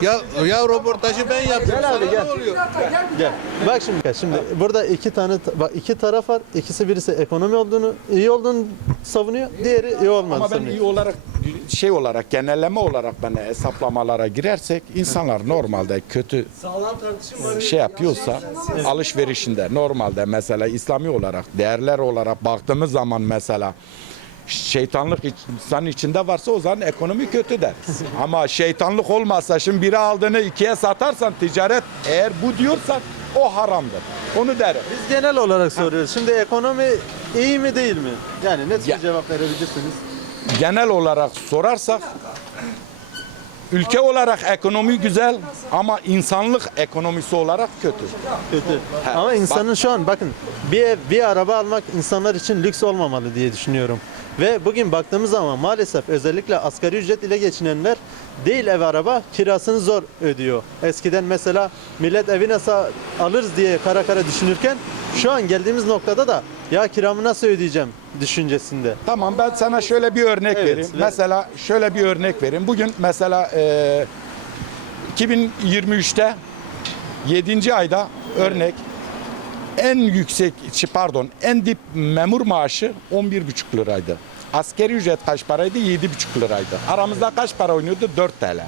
Ya ya röportajı ben yaptım. Gel abi, gel. oluyor? Gel. Bak şimdi şimdi burada iki tane bak iki taraf var. İkisi birisi ekonomi olduğunu, iyi olduğunu savunuyor. Diğeri iyi olmadığını Ama ben savunuyor. iyi olarak şey olarak genelleme olarak ben hesaplamalara girersek insanlar normalde kötü şey yapıyorsa alışverişinde normalde mesela İslami olarak değerler olarak baktığımız zaman mesela şeytanlık insanın içinde varsa o zaman ekonomi kötü deriz. Ama şeytanlık olmazsa şimdi biri aldığını ikiye satarsan ticaret eğer bu diyorsan o haramdır. Onu derim. Biz genel olarak soruyoruz. Şimdi ekonomi iyi mi değil mi? Yani net bir Ya- cevap verebilirsiniz. genel olarak sorarsak ülke olarak ekonomi güzel ama insanlık ekonomisi olarak kötü. Kötü. He, Ama insanın şu an bakın bir ev, bir araba almak insanlar için lüks olmamalı diye düşünüyorum. Ve bugün baktığımız zaman maalesef özellikle asgari ücret ile geçinenler değil ev araba kirasını zor ödüyor. Eskiden mesela millet evi nasıl alırız diye kara kara düşünürken şu an geldiğimiz noktada da ya kiramı nasıl ödeyeceğim düşüncesinde. Tamam ben sana şöyle bir örnek Evet, vereyim. ver. Mesela şöyle bir örnek vereyim. Bugün mesela e, 2023'te 7. ayda örnek en yüksek pardon en dip memur maaşı 11,5 liraydı. Askeri ücret kaç paraydı? 7,5 liraydı. Aramızda kaç para oynuyordu? 4 TL.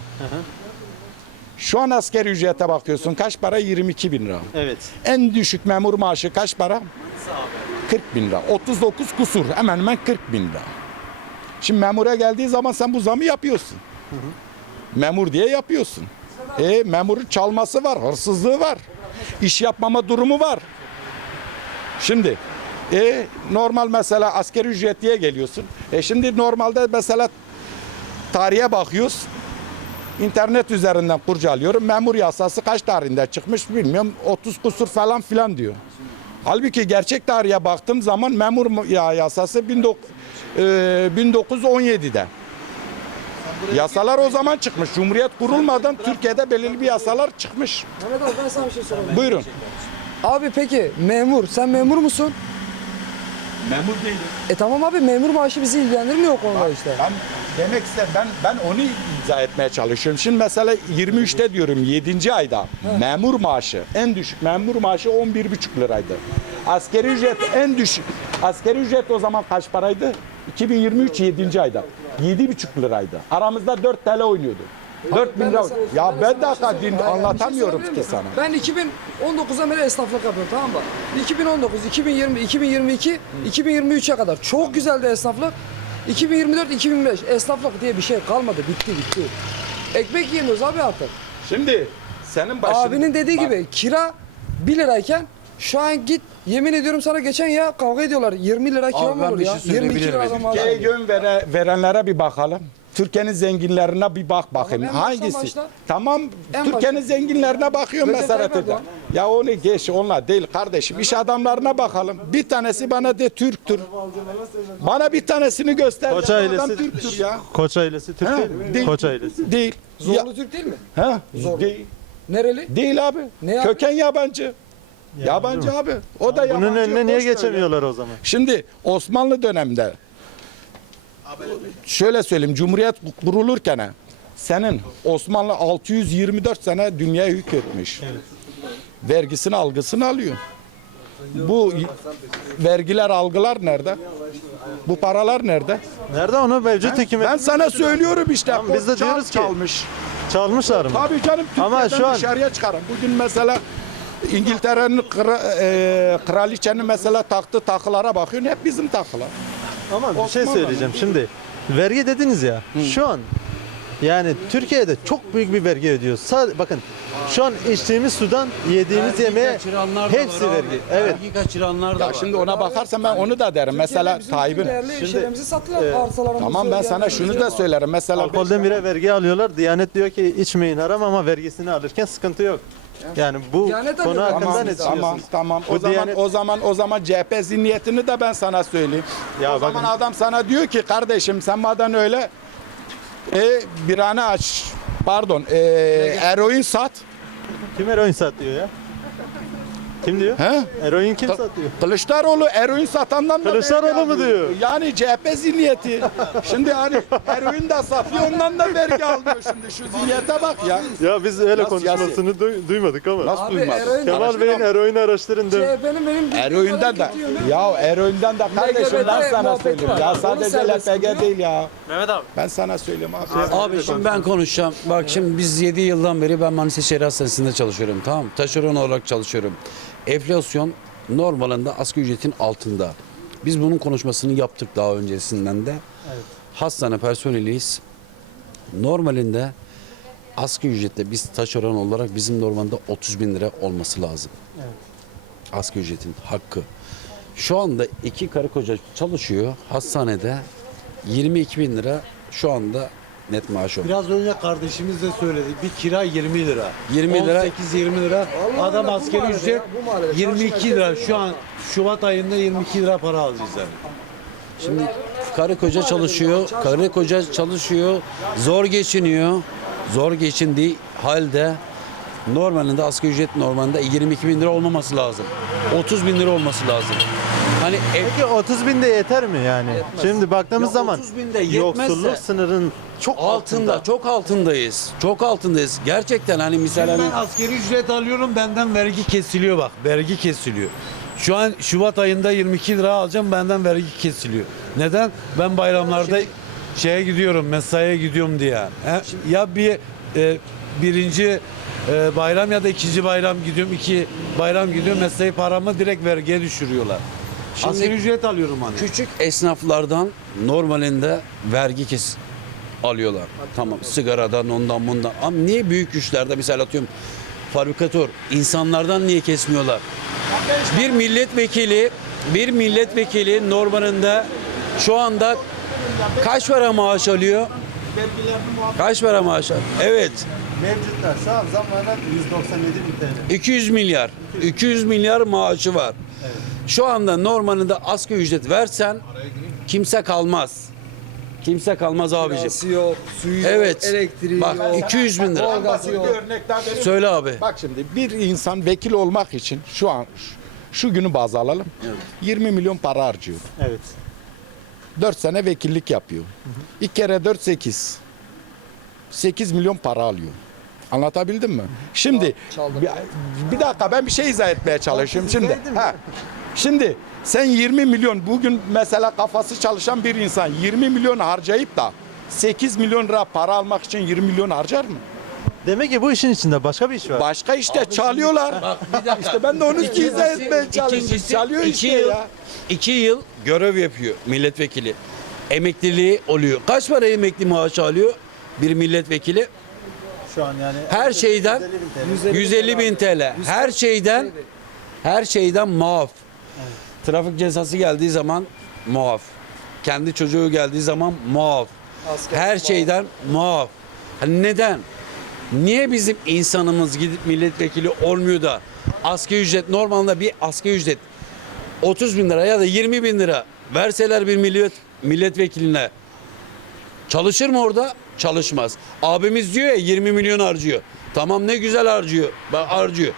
Şu an askeri ücrete bakıyorsun kaç para? 22 bin lira. Evet. En düşük memur maaşı kaç para? 40 bin lira. 39 kusur. Hemen hemen 40 bin lira. Şimdi memura geldiği zaman sen bu zamı yapıyorsun. Memur diye yapıyorsun. E memurun çalması var, hırsızlığı var. iş yapmama durumu var. Şimdi e, normal mesela askeri ücret diye geliyorsun. E şimdi normalde mesela tarihe bakıyoruz. İnternet üzerinden kurcalıyorum. Memur yasası kaç tarihinde çıkmış bilmiyorum. 30 kusur falan filan diyor. Halbuki gerçek tarihe baktığım zaman memur mu- ya yasası 19 e, 1917'de. Yasalar o zaman çıkmış. Cumhuriyet kurulmadan Türkiye'de belirli bir yasalar çıkmış. Mehmet abi ben sana bir şey sorayım. Buyurun. Abi peki memur sen memur musun? Memur değilim. E tamam abi memur maaşı bizi ilgilendirmiyor o konuda işte. Ben demek istedim ben ben onu izah etmeye çalışıyorum. Şimdi mesela 23'te diyorum 7. ayda memur maaşı en düşük memur maaşı 11,5 liraydı. Askeri ücret en düşük askeri ücret o zaman kaç paraydı? 2023 7. ayda 7,5 liraydı. Aramızda 4 TL oynuyordu. 4 bin lira. Ya ben de bir şey din şey anlatamıyorum ki sana. Ben 2019'dan beri esnaflık yapıyorum tamam mı? 2019, 2020, 2022, 2023'e kadar çok güzeldi esnaflık. 2024, 2025 esnaflık diye bir şey kalmadı. Bitti bitti. Ekmek yemiyoruz abi artık. Şimdi senin başın Abinin dediği Bak, gibi kira 1 lirayken şu an git yemin ediyorum sana geçen ya kavga ediyorlar. 20 lira kira Abi mı olur ya? şey söyleyebilir 22 lira miyim? adam alıyor. yön vere- verenlere bir bakalım. Türkiye'nin zenginlerine bir bak bakayım. Hangisi? Tamam. En Türkiye'nin zenginlerine bakıyorum mesela. Türkiye. Ya onu geç onlar değil kardeşim. İş adamlarına bakalım. Bir tanesi bana de Türktür. Bana bir tanesini göster. Koç Ya, adam ailesi Türktür ya. Koç ailesi Türk Ha, değil mi? değil. Koç ailesi. Değil. Ya, Zorlu Türk değil mi? ha? Değil. Nereli? Değil abi. Ne abi? Köken yabancı. Yabancı abi. O da yabancı. Bunun önüne niye ya. geçemiyorlar o zaman? Şimdi Osmanlı döneminde şöyle söyleyeyim Cumhuriyet kurulurken senin Osmanlı 624 sene dünyaya hükmetmiş. Vergisini algısını alıyor. Bu vergiler algılar nerede? Bu paralar nerede? Nerede onu mevcut hükümet Ben sana söylüyorum işte. Tamam, biz de diyoruz ki- çalmış. çalmışlar mı? Tabii canım Ama Türkiye'den şu an- dışarıya çıkarın. Bugün mesela İngiltere'nin kra- e, kraliçenin mesela taktığı takılara bakıyorsun hep bizim takılar. Ama bir şey Osmanlı. söyleyeceğim şimdi. Vergi dediniz ya. Şu an yani Türkiye'de çok büyük bir vergi ödüyoruz. Sadece bakın şu an içtiğimiz sudan yediğimiz yemeğe kaçıranlar da hepsi var abi. vergi. Evet. Vergi kaçıranlar da Ya var. şimdi ona bakarsan ben onu da derim. Mesela Bizim Tayyip'in değerli şeylerimizi sattılar arsalarımızı. Tamam ben sana yerlerimizi. şunu da söylerim. Mesela Alkolden bire vergi alıyorlar. Diyanet diyor ki içmeyin haram ama vergisini alırken sıkıntı yok. Yani bu Diyanet konu alıyor. hakkında Tamam, ne tamam, düşünüyorsunuz? tamam. Bu O zaman Diyanet- o zaman o zaman CHP zihniyetini de ben sana söyleyeyim. Ya o zaman bakın- adam sana diyor ki kardeşim sen madem öyle e, birane aç. Pardon, e, eroin sat. Kim eroin satıyor ya? Kim diyor? He? Eroin kim satıyor? Kılıçdaroğlu eroin satandan da Kılıçdaroğlu vergi mu alıyor. diyor? Yani CHP zihniyeti. Şimdi hani eroin de satıyor ondan da vergi alıyor şimdi. Şu zihniyete bak ya. Ya biz öyle Nasıl konuşmasını duy- duymadık ama. Nasıl Abi, eroin- Kemal Bey'in eroin araştırın de. CHP'nin benim Eroinden de ya eroinden de kardeşim ben LGBT sana muhabbeti söyleyeyim var. ya Onu sadece serbest LPG bırakıyor. değil ya. Mehmet abi. Ben sana söyleyeyim abi. Abi şimdi ben konuşacağım. Bak şimdi biz 7 yıldan beri ben Manisa Şehir Hastanesi'nde çalışıyorum. Tamam mı? Taşeron olarak çalışıyorum. Enflasyon normalinde asgari ücretin altında. Biz bunun konuşmasını yaptık daha öncesinden de. Hastane personeliyiz. Normalinde asgari ücrette biz taşeron olarak bizim normalde 30 bin lira olması lazım. Asgari ücretin hakkı. Şu anda iki karı koca çalışıyor hastanede 22 bin lira şu anda net maaş o. Biraz önce kardeşimiz de söyledi. Bir kira 20 lira. 20 lira. 18-20 lira. Adam bu askeri mahallede ücret ya, bu mahallede. 22 lira. Şu an Şubat ayında 22 lira para alacağız yani. Şimdi karı koca çalışıyor, karı koca çalışıyor, zor geçiniyor. Zor geçindiği halde normalinde asgari ücret normalinde 22 bin lira olmaması lazım. 30 bin lira olması lazım. Hani ev, Peki 30 bin de yeter mi yani? Şimdi baktığımız Ya zaman 30 bin de yoksulluk sınırın çok altında, çok altındayız. Çok altındayız. Gerçekten hani misal Ben hani askeri ücret alıyorum benden vergi kesiliyor bak. Vergi kesiliyor. Şu an Şubat ayında 22 lira alacağım benden vergi kesiliyor. Neden? Ben bayramlarda şeye gidiyorum mesaiye gidiyorum diye. He? Ya bir e, birinci e, bayram ya da ikinci bayram gidiyorum. iki bayram gidiyorum mesai paramı direkt vergiye düşürüyorlar. Şimdi- Askeri ücret alıyorum hani. küçük esnaflardan normalinde vergi kes alıyorlar. Tamam sigaradan ondan bundan. Ama niye büyük güçlerde mesela atıyorum fabrikatör insanlardan niye kesmiyorlar? Bir milletvekili bir milletvekili normalinde şu anda kaç para maaş alıyor? Kaç para maaş alıyor? Evet. Mevcutlar an zamlarına 197 bin TL. 200 milyar. 200 milyar maaşı var. Şu anda normalinde asgari ücret versen kimse kalmaz. Kimse kalmaz abicim. Kirası yok, suyu Evet. yok, elektriği Bak yok. 200 bin lira. Doğalgazı Bir yok. örnek daha vereyim. Söyle abi. Bak şimdi bir insan vekil olmak için şu an şu- şu günü baz alalım. 20 milyon para harcıyor. Evet. 4 sene vekillik yapıyor. 2 kere 4 8. 8 milyon para alıyor. Anlatabildim mi? Şimdi çaldım. bir, bir dakika ben bir şey izah etmeye çalışıyorum şimdi. Ha. Şimdi sen 20 milyon bugün mesela kafası çalışan bir insan 20 milyon harcayıp da 8 milyon lira para almak için 20 milyon harcar mı? Demek ki bu işin içinde başka bir iş var. Başka işte çalıyorlar. İşte ben de onu izah etmeye çalışıyorum. İkincisi, Çalıyor iki işte yıl, ya. iki yıl görev yapıyor milletvekili. Emekliliği oluyor. Kaç para emekli maaşı alıyor bir milletvekili? Şu an yani Her şeyden 150 bin TL. Her şeyden her şeyden muaf. Trafik cezası geldiği zaman muaf. Kendi çocuğu geldiği zaman muaf. Asker Her muaf. şeyden muaf. Hani neden? Niye bizim insanımız gidip milletvekili olmuyor da asgari ücret normalde bir asgari ücret 30 bin lira ya da 20 bin lira verseler bir millet milletvekiline çalışır mı orada? Çalışmaz. Abimiz diyor ya 20 milyon harcıyor. Tamam ne güzel harcıyor. Bak harcıyor.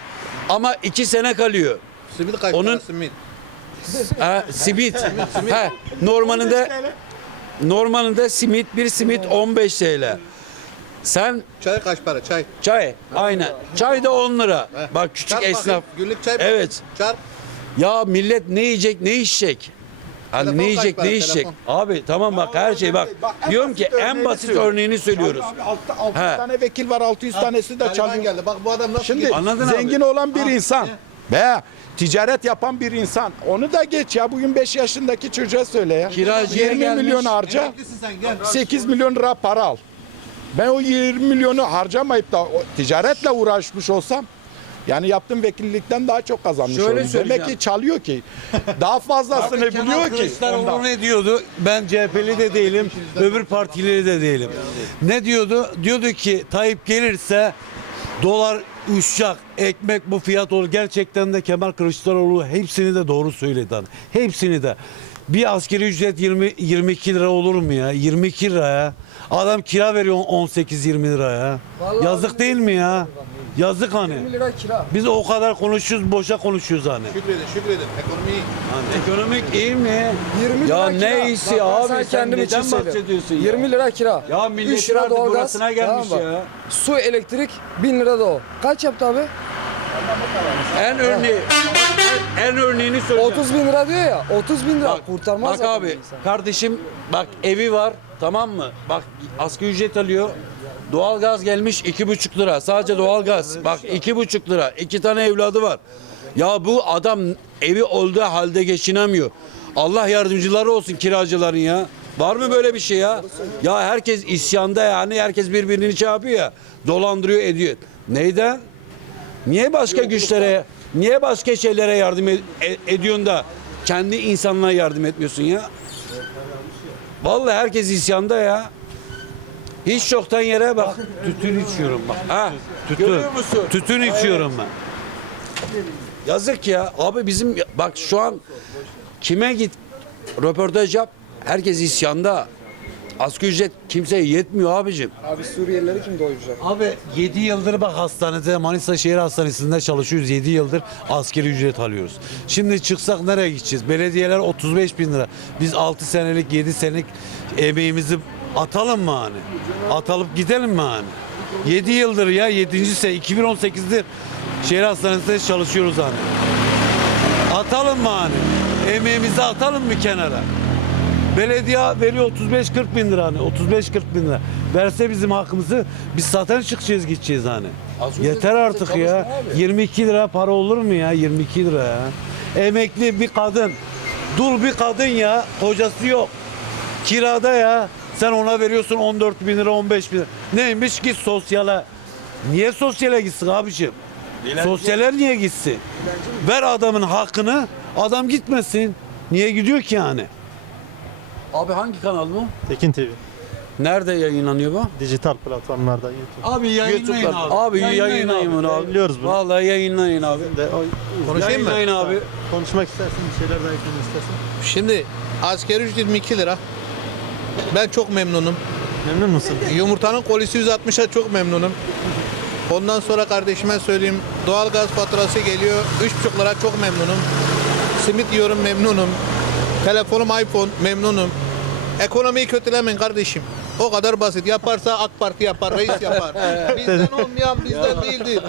Ama iki sene kalıyor. Simit kaç Onun- simit? Ha, simit. ha, normalinde normalinde simit bir simit 15 TL. Sen Çay kaç para çay? çay aynen. Çay da 10 lira. Bak küçük Çarp bakayım, esnaf. Günlük çay Evet. Çarp. Ya millet ne yiyecek, ne içecek? Hani Telefon ne kaç yiyecek, para, ne içecek? telefon? Abi tamam bak her şey bak. en Diyorum ki basit en örneğini basit söylüyorum. örneğini söylüyoruz. Abi, altı- 600 He. tane vekil var 600 tanesi de Taliban çalıyor. geldi. Bak bu adam nasıl Şimdi? Anladın zengin abi. olan bir insan veya ticaret yapan bir insan onu da geç ya bugün 5 yaşındaki çocuğa söyle ya. Kiracıya 20 gelmiş. milyon harca sen gel. 8 milyon lira para al. Ben o 20 milyonu harcamayıp da o ticaretle uğraşmış olsam yani yaptığım vekillikten daha çok kazanmış Şöyle olurum. Demek ki çalıyor ki. Daha fazlasını Kemal biliyor ki. Kılıçdaroğlu ne diyordu? Ben CHP'li de değilim, öbür partili de değilim. Ne diyordu? Diyordu ki Tayyip gelirse dolar uçacak, ekmek bu fiyat olur. Gerçekten de Kemal Kılıçdaroğlu hepsini de doğru söyledi. Hepsini de. Bir askeri ücret 20 22 lira olur mu ya? 22 lira ya. Adam kira veriyor 18-20 lira ya. Vallahi Yazık değil mi ya? Yazık hani. 20 lira kira. Biz o kadar konuşuyoruz, boşa konuşuyoruz hani. Şükredin şükredin. Ekonomi iyi. Hani ekonomik iyi mi? 20 Ya lira ne kira. iyisi Bak abi, sen kendim için neden söylüyorum. bahsediyorsun ya? 20 lira kira. Ya milletin 3 lira doğalgaz, burasına gelmiş tamam ya. Su, elektrik 1000 lira da o. Kaç yaptı abi? En örneği, en, en örneğini söyleyeceğim. 30 bin lira diyor ya. 30 bin lira Bak, kurtarmaz bak abi insan. Kardeşim bak evi var tamam mı? Bak asgari ücret alıyor. Doğalgaz gelmiş iki buçuk lira. Sadece doğalgaz. Bak iki buçuk lira. İki tane evladı var. Ya bu adam evi olduğu halde geçinemiyor. Allah yardımcıları olsun kiracıların ya. Var mı böyle bir şey ya? Ya herkes isyanda yani. Herkes birbirini şey yapıyor ya. Dolandırıyor ediyor. Neyden? Niye başka güçlere, niye başka şeylere yardım ed- e- ediyorsun da kendi insanlığa yardım etmiyorsun ya? Vallahi herkes isyanda ya. Hiç çoktan yere bak. Tütün içiyorum bak. Ha, Tütün. görüyor musun? Tütün içiyorum ben. Yazık ya. Abi bizim bak şu an kime git röportaj yap. Herkes isyanda. Asgari ücret kimseye yetmiyor abicim. Abi Suriyelileri kim doyuracak? Abi 7 yıldır bak hastanede Manisa Şehir Hastanesi'nde çalışıyoruz. 7 yıldır askeri ücret alıyoruz. Şimdi çıksak nereye gideceğiz? Belediyeler 35 bin lira. Biz 6 senelik 7 senelik emeğimizi atalım mı hani? Atalıp gidelim mi hani? 7 yıldır ya 7. sene 2018'dir şehir hastanesinde çalışıyoruz hani. Atalım mı hani? Emeğimizi atalım mı kenara? Belediye veriyor 35-40 bin lira hani 35-40 bin lira. Verse bizim hakkımızı biz zaten çıkacağız gideceğiz hani. Asgari Yeter artık ya. abi. 22 lira para olur mu ya 22 lira ya. Emekli bir kadın. Dul bir kadın ya. Kocası yok. Kirada ya. Sen ona veriyorsun 14 bin lira 15 bin lira. Neymiş git sosyala. Niye sosyale gitsin abiciğim? Sosyaller niye gitsin? Ver adamın hakkını adam gitmesin. Niye gidiyor ki yani? Abi hangi kanal bu? Tekin TV. Nerede yayınlanıyor bu? Dijital platformlarda YouTube. Abi yayınlayın abi. Abi yayınlayın bunu abi. Yayınlıyoruz bunu. Vallahi yayınlayın abi. De, o, Konuşayım mı? Yayınlayın abi. konuşmak istersin, bir şeyler daha eklemek istersin. Şimdi askeri ücret 22 lira. Ben çok memnunum. Memnun musun? Yumurtanın kolisi 160'a çok memnunum. Ondan sonra kardeşime söyleyeyim. Doğalgaz faturası geliyor. 3,5 lira çok memnunum. Simit yiyorum memnunum. Telefonum iPhone memnunum. Ekonomiyi kötülemeyin kardeşim. O kadar basit. Yaparsa AK Parti yapar, reis yapar. Bizden olmayan bizden değildir.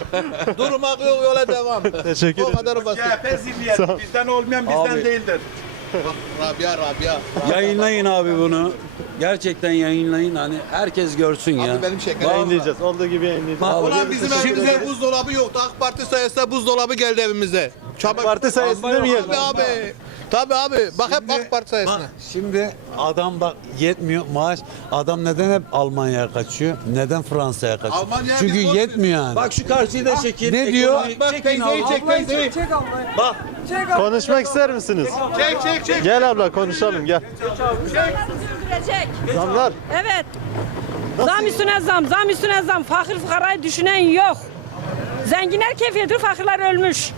Durmak yok yola devam. Teşekkür O ederim. kadar basit. Bizden olmayan Abi. değildir. Rabia, Rabia. Yayınlayın abi bunu. Gerçekten yayınlayın hani herkes görsün ya. Abi benim şeker. Yayınlayacağız. Olduğu gibi yayınlayacağız. Vallahi Ulan bizim evimizde buzdolabı yoktu. AK Parti sayesinde buzdolabı geldi evimize. Çabuk. Parti sayesinde mi geldi? Tabii abi. Tabii abi. Bak hep AK Parti sayesinde. Bak, şimdi adam bak yetmiyor maaş. Adam neden hep Almanya'ya kaçıyor? Neden Fransa'ya kaçıyor? Almanya'ya Çünkü biz yetmiyor yani. Bak şu karşıyı da çekin. Ne diyor? Bak çekin teyzeyi abi. çek teyzeyi. çek, çek ablayı. Bak. Konuşmak ister misiniz? Çek çek çek. Gel abla konuşalım gel. Sürdürecek. Zamlar. Evet. Zam üstüne zam, zam üstüne zam. Fakir fukarayı düşünen yok. Zenginler keyif ediyor, fakirler ölmüş.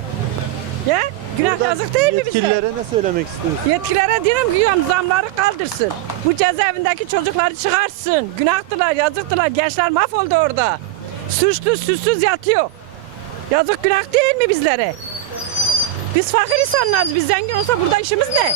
Ya? Günah yazık değil mi bize? Yetkililere ne söylemek istiyorsun? Yetkililere diyorum ki diyorum, zamları kaldırsın. Bu cezaevindeki çocukları çıkarsın. Günahtılar, yazıktılar. Gençler mahvoldu orada. Suçlu, suçsuz yatıyor. Yazık günah değil mi bizlere? Biz fakir insanlarız. Biz zengin olsa burada işimiz ne?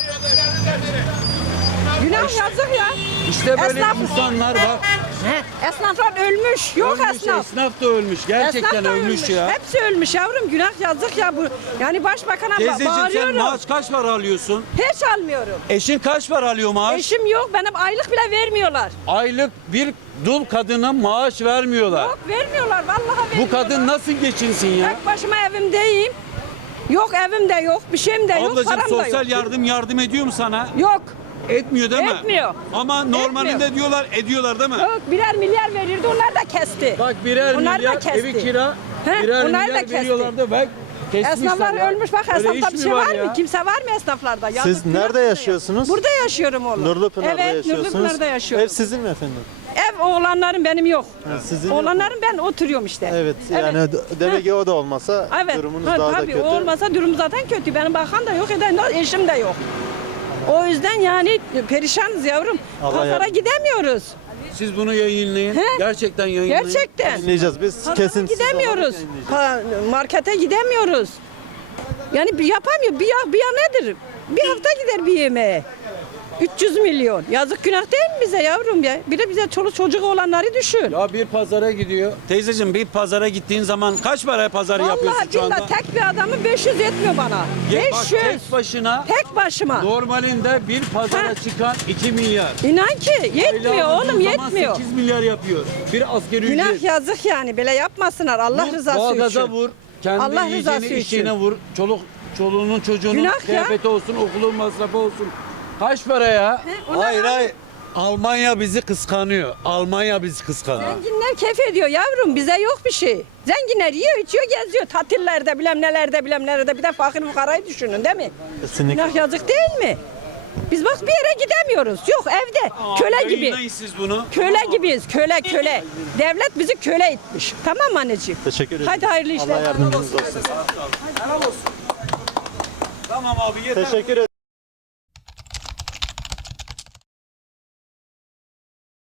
Günah yazık ya. İşte böyle Esnaf- insanlar bak. He, esnaflar ölmüş. Yok Ölmüş, esnaf. esnaf da ölmüş. Gerçekten Esnaf da ölmüş, ya. Hepsi ölmüş yavrum. Günah yazık ya bu. Yani başbakana ba- Teyzeciğim sen bağırıyorum. maaş kaç para alıyorsun? Hiç almıyorum. Eşin kaç para alıyor maaş? Eşim yok. Benim aylık bile vermiyorlar. Aylık bir dul kadına maaş vermiyorlar. Yok vermiyorlar. Vallahi vermiyorlar. Bu kadın nasıl geçinsin ya? Tek başıma evimdeyim. Yok evim de yok. Bir şeyim de yok. Ablacığım Param da sosyal yok. yardım yardım ediyor mu sana? Yok. Etmiyor değil mi? Etmiyor. Ama normalinde Etmiyor. diyorlar ediyorlar değil mi? Yok birer milyar verirdi. Onlar da kesti. Bak birer Onlar da milyar kesti. evi kira, He, birer onlar da milyar kesti. veriyorlar da bak kesmişler Esnaflar ya. ölmüş. Bak Öyle esnafta bir mi şey var ya? mı? Kimse var mı esnaflarda? Yazık, günah nerede ya. yaşıyorsunuz? Burada yaşıyorum oğlum. Nurlupınar'da evet, yaşıyorsunuz. Nurlupınar'da yaşıyorum. Ev sizin mi efendim? Ev oğlanlarım benim yok. Ha, sizin yok mu? Oğlanlarım ben oturuyorum işte. Evet, yani d- demek ki o da olmasa Evet. durumunuz ha, daha da tabii, kötü. o olmasa durum zaten kötü. Benim bakan da yok, eden de eşim de yok. O yüzden yani perişanız yavrum. Allah Pazara yardım- gidemiyoruz. Siz bunu yayınlayın. He? Gerçekten yayınlayın. Gerçekten. Dinleyeceğiz biz Pazara olarak gidemiyoruz. Pa- markete gidemiyoruz. Yani bir yapamıyor. Bir ya, bir ya nedir? Bir hafta gider bir yemeğe. 300 milyon. Yazık günah değil mi bize yavrum ya? Bir de bize çoluk çocuk olanları düşün. Ya bir pazara gidiyor. Teyzeciğim bir pazara gittiğin zaman kaç paraya pazar yapıyorsun şu anda? billahi tek bir adamın 500 yetmiyor bana. Ge- bak, 500. tek başına Tek başıma. normalinde bir pazara Ha. çıkan 2 milyar. İnan ki yetmiyor oğlum aldığın zaman yetmiyor. 8 milyar yapıyor. Bir askeri Günah ücret. yazık yani. Böyle yapmasınlar Allah Vur, rızası doğalgaza için. vur. Kendi Allah yiyeceğini, rızası için. vur. Çoluk, çoluğunun çocuğunun Günah ya. kıyafeti olsun, okulun masrafı olsun. Kaç para ya? Hayır hayır. Almanya bizi kıskanıyor. Almanya bizi kıskanıyor. Zenginler keyif ediyor yavrum bize yok bir şey. Zenginler yiyor içiyor geziyor tatillerde bilmem nelerde bilmem nelerde bir de fakir fukarayı düşünün değil mi? Kesinlikle. Günah yazık değil mi? Biz bak bir yere gidemiyoruz. Yok evde köle gibi. Siz bunu. Köle gibiyiz köle köle. Devlet bizi köle etmiş. Tamam mı anneciğim? Teşekkür ederim. Hadi hayırlı işler. Allah yardımcınız olsun. Tamam abi yeter. Teşekkür ederim.